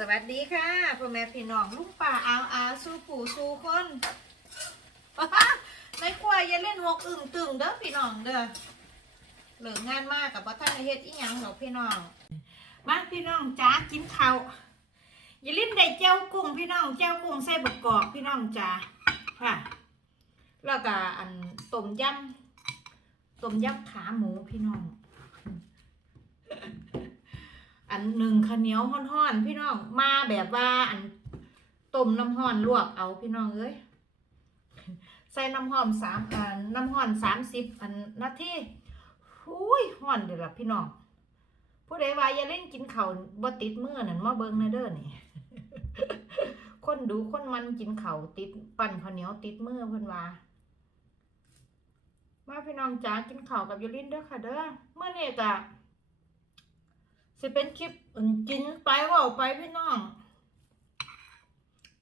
สวัสดีค่ะพ่อแม่พี่น้องลุงป่าอาอาสู้ปู่สู้คนในครัวอย่าเล่นหกอึ่งตึงเด้อพี่น้องเด้อเหลืองานมากกับพ่ท่านเฮ็ดอีหยังหรอกพี่น้อง มาพี่น้องจ้ากินข้าวอย่าลืมได้เจ้ากุ้งพี่น้องเจ้ากุ้งใส่บกกอกพี่น้องจ้าค่ะ แล้วก็อันต้มยำต้มยำขาหมูพี่น้อง อันหนึ่งข้าวเหนียวห้อนๆพี่น้องมาแบบว่าอันต้มน้ำห้อนลวกเอาพี่น้องเอ้ยใส่น้ำห้อนสามอันน้ำห้อนสามสิบอันนาทีหุ้ยห้อนเดี๋ยวละพี่น้องผู้ใดว่าอย่าเล่นกินเข้าบ่ติดมือนั่นมาเบิ่งในเด้อนี่คนดูคนมันกินเข้าติดปั่นข้าวเหนียวติดมือเพิ่นว่ามาพี่น้องจ๋ากินข้าวกับยาลินเด้อค่ะเด้อเมื่อเนี้ก็ สิเป็นคลิปอุ่นกินไปว่าไปพี่น้อง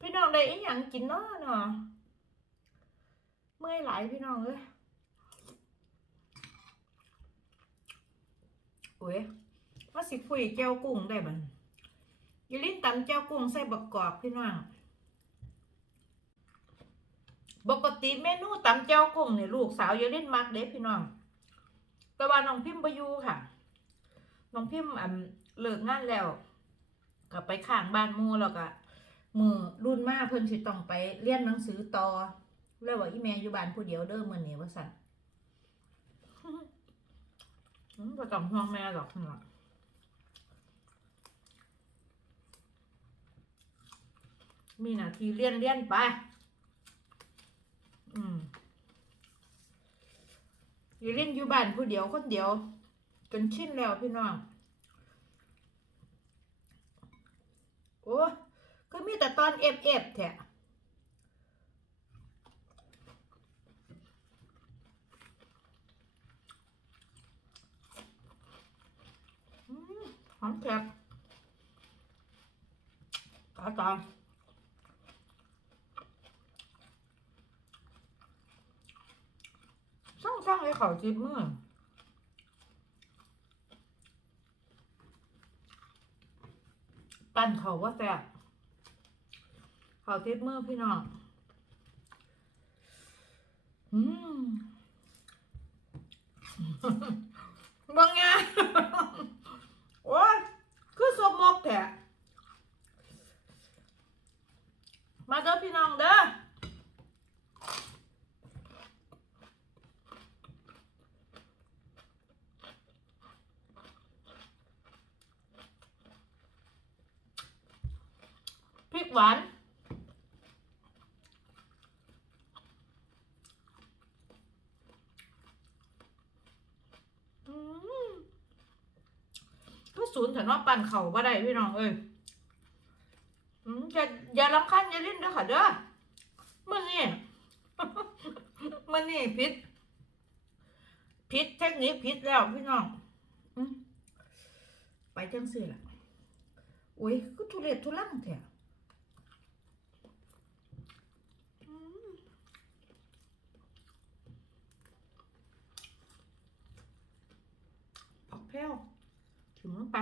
พี่น้องได้อีหยังกินเนาะเนาะเมื่อยไหลายพี่น้องเอ้ยโอ้ยว่าสิคุยแก้วกุ้งได้บันยาลินตำแก้วกุ้งใส่บักกอกพี่น้องปกติเมนูตำเจ้ากุ้งเนี่ยลูกสาวย่าเล่นมักเด้พี่น้องแต่ว่าน้องพิมพ์ประยูค่ะ น้องพิมพ์อันเลิกงานแล้วก็ไปข้างบ้านมูแล้วก็มือรุ่นมาเพิ่นสิต้องไปเรียนหนังสือต่อ แล้วว่าอีแม่อยู่บ้านผู้เดียวเด้อมื้อนี้ว่าซั่นบ่ต้องห่วงแม่หรอกนะมีหน้าที่เรียนเรียนไป อืมอยู่เล่นอยู่บ้านผู้เดียวคนเดียว จนชินแล้วพี่น้อง โอ้ก็มีแต่ตอนเอฟเอฟแท้อืมหอมแซ่บตาตาช่างช่างให้เขาจิบมือ ปั้นเขาว่าแซ่บเขาจิบมือพี่น้องอืมบางอย่าง โอ้ยคือสมมกแท้มาเด้อพี่น้องเด้อ พริก หวาน ก็ศูนย์แต่ว่าปั่นเข่าบ่ได้พี่น้องเอ้ยอืมอย่าอย่าลำคันอย่าลิ้นเด้อค่ะเด้อมันนี่มันนี่พิษพิษเทคนิคพิษแล้วพี่น้องไปจังสิล่ะโอ้ยก็ทุเรศทุลังแท้อืม ล้วถึงลงไป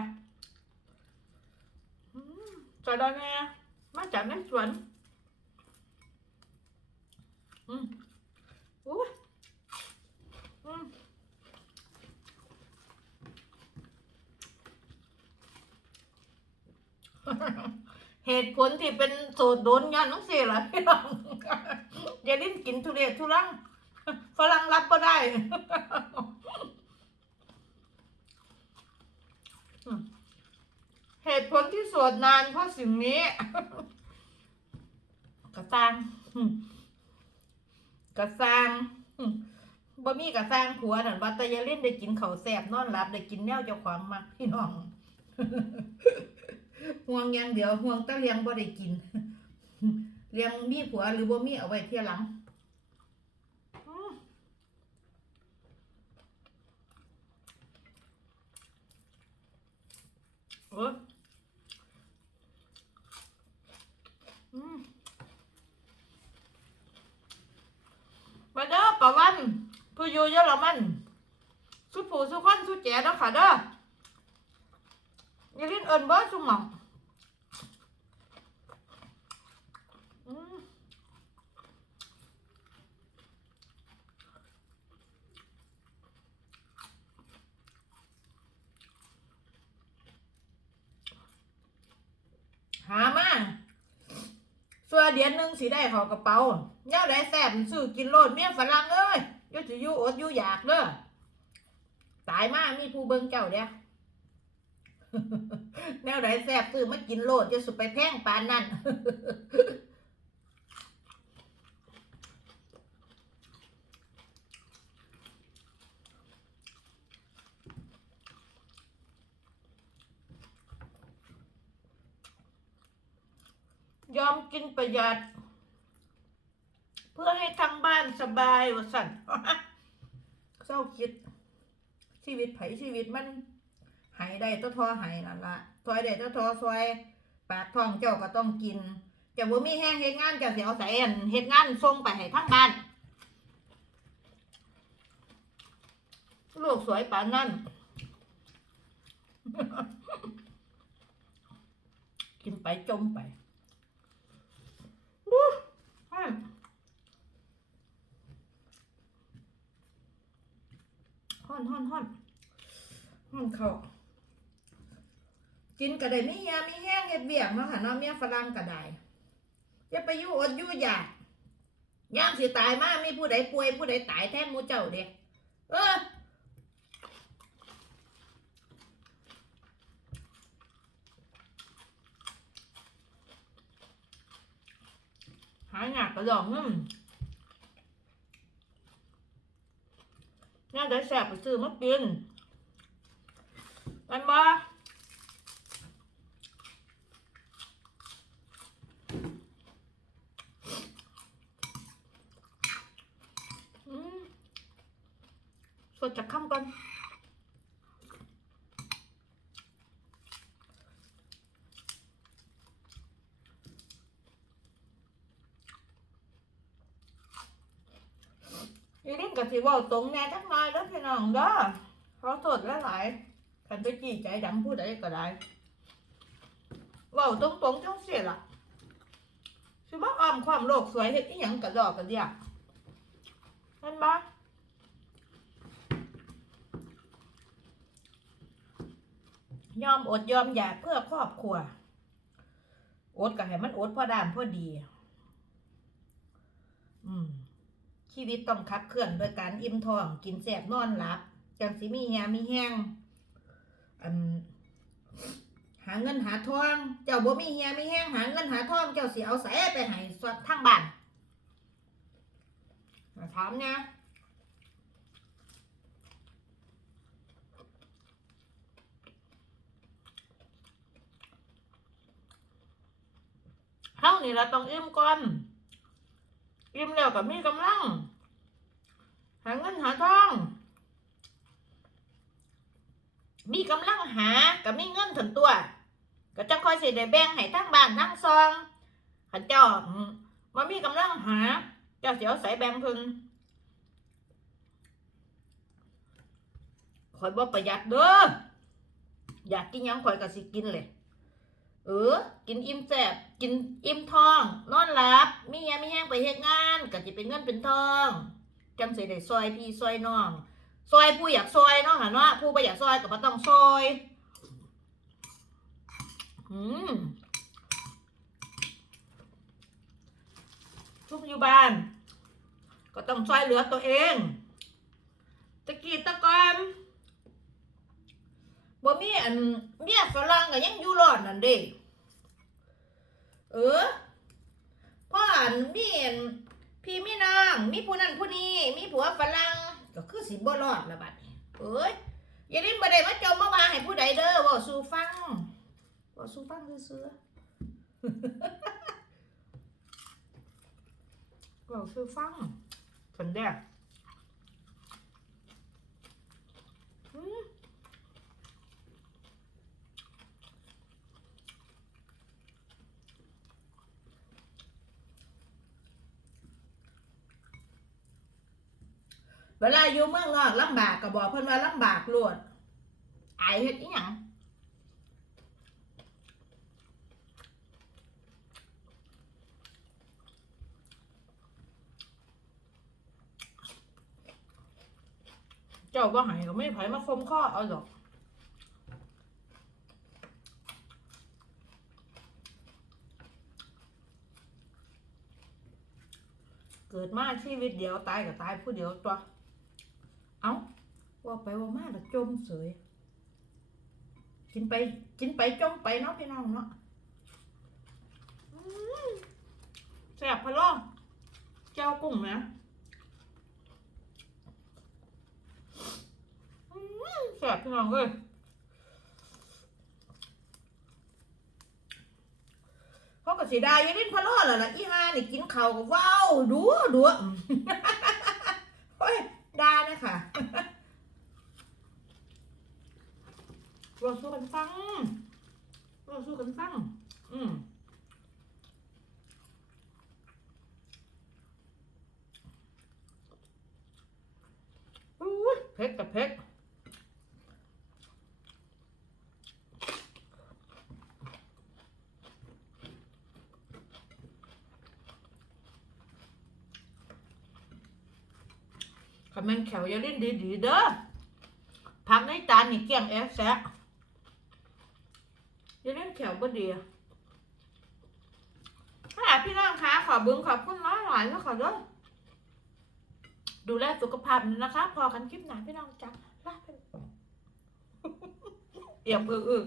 อืมจอดอนแน่มาจากในสวน อืมโอ้อืมเหตุผลที่เป็นโสดโดนย้อนน้องเสียล่ะพี่น้องอย่าลิ้นกินทุเรศทุรังฝรั่งรับก็ได้ เหตุผลที่โสดนานเพราะสิ่งนี้ กระซังกระซังบ่มีกระซังผัวนั่นว่าตยาเล่นได้กินเข้าแซ่บนอนหลับได้กินแนวเจ้าของมักพี่น้องห่วงอย่างเดียวห่วงตะเลียงบ่ได้กินเลี้ยงมีผัวหรือบ่มีเอาไว้เที่ยหลังอืม โอ้ยอืมาเด้อปะวันผู้อยู่เยอรมันสุผู้สุคนสุแจ๋เด้อค่ะเด้ออย่าลิ้นเอิญเบิร์ดสุหมอง เดือนหนึ่งสีได้เขอกระเป๋าเน่าไดแซ่บซื้อกินโลดเมียฝรั่งเอ้ยยู่สิยูอดยู่อยากเด้อตายมากมีผู้เบิ่งเจ้าเด้อแนวไหนแซ่บซื้อมากินโลดจะสุดไปแพงปานนั่น ยอมกินประหยัด เพื่อให้ทางบ้านสบายวสันเศร้าคิด ชีวิตไผชีวิตมันหายได้ตัวทอหายนั่นละซอยได้ตัวทอซอย ปากท้องเจ้าก็ต้องกินจะบ่มีแห้งเฮ็ดงานจะเสียเอาใส่อันเฮ็ดงานส่งไปให้ทางบ้านลูกสวยปานนั้นกินไปจมไป ฮู้ฮ้อนฮ้ อนฮ้อนฮ้อนเขากินก็ได้มียามีแห้งเฮ็ดเบียกเนาะค่ะเนาะเมียฝรั่งก็ได้จะไปยู่อดยู่อยากยามสิตายมากมีผู้ใดป่วยผู้ใดตายแทนมูเจ้าเด้เออหายหนักกระดองนึม น่าจะแสบไปซื้อมากินมันบ่สดจากข้ามกัน กับสิว่าตรงแน่จักหน่อยแล้วพี่น้องเด้อขอโทษหลายๆคันไปจี้ใจดำผู้ใดก็ได้ว่าตรงๆจังเสียล่ะสิบ่อ้อมความโลกสวยเฮ็ดอีหยังกระดอกกระเดียเห็นบ่ยอมอดยอมอยากเพื่อครอบครัวอดก็ให้มันอดพอดามพอดี อืม ชีวิตต้องขับเคลื่อนโดยการอิ่มท้องกินแสบนอนหลับจังสิมีแฮมีแห้งอันหาเงินหาทอง เจ้าบ่มีเฮียมีแห้งหาเงินหาทอง เจ้าสิเอาใส่ไปให้สวดทางบ้านมาถามเนี่ยเฮานี่เราต้องอิ่มก่อน อิ่มแล้วก็มีกำลัง หาเงินหาทอง มีกำลังหาก็มีเงินถึงตัว ก็จะคอยสิได้แบ่งให้ทั้งบ้านทั้งซองขันเจ้าอืมามีกำลังหา เจ้าเสียวใส่แบ่งพึงคอยบ่ประหยัดเด้ออยากกินยังคอยก็สิกินเลย เออ กินอิ่มแซ่บกินอิ่มท้อง นอนหลับมีแฮงมีแห้งไปเฮ็ดงานก็สิเป็นเงินเป็นทองจังสิได้ซอยพี่ซอยน้องซอยผู้อยากซอยเนาะค่ะเนาะผู้บ่อยากซอยก็บ่ต้องซอยอืมทุกอยู่บ้าน ก็ต้องซอยเหลือตัวเองตะกี้ตะกอน บ่มีอันเมียฝรั่งก็ยังอยู่รอดนั่นเด้เออพ่ออันมีอันพี่มีน้องมีผู้นั้นผู้นี้มีผัวฝรั่งก็คือสิบ่รอดละบัดนี้เอ้ยอย่าลิ้นบ่ได้มาจมมาว่าให้ผู้ใดเด้อเว้าสู่ฟังเว้าสู่ฟังซื่อๆเว้าสู่ฟังเพิ่นเด้ออืม เวลาอยู่เมืองนอกลำบากก็บอกเพิ่นว่าลำบากโลดอายเฮ็ดอีหยังเจ้าบ่ใหายก็ไม่ไผมาคมข้อเอาดอกเกิดมาชีวิตเดียวตายก็ตายผู้เดียวตัว ว่าไปว่ามาแล้วจมเสยกินไปกินไปจมไปเนาะพี่น้องเนาะแซ่บพะล่องเจ้ากุ้งนะแซ่บพี่น้องเอ้ยเขาก็สีดายยังเลิ้นพะล่อแหละล่ะอีฮานี่กินข้าวก็ว้าวดูดูโอ้ยดาเนี่ยค่ะ เราสู้กันฟังเราสู้กันฟัง อืมอู้ยเผ็ดกับเผ็ดคำแมนแขวอย่าเล่นดีๆเด้อผักในจานนี่เกลี้ยงแอฟแซะ อย่าเล่นแถวบ่ดีค่ะพี่น้องคะขอบึงขอบคุณน้อยหน่อยแล้วขอด้วยดูแลสุขภาพนี่นะคะ พอกันคลิปหนาพี่น้องจ้ะลาไปเอี่ยมอึกอึก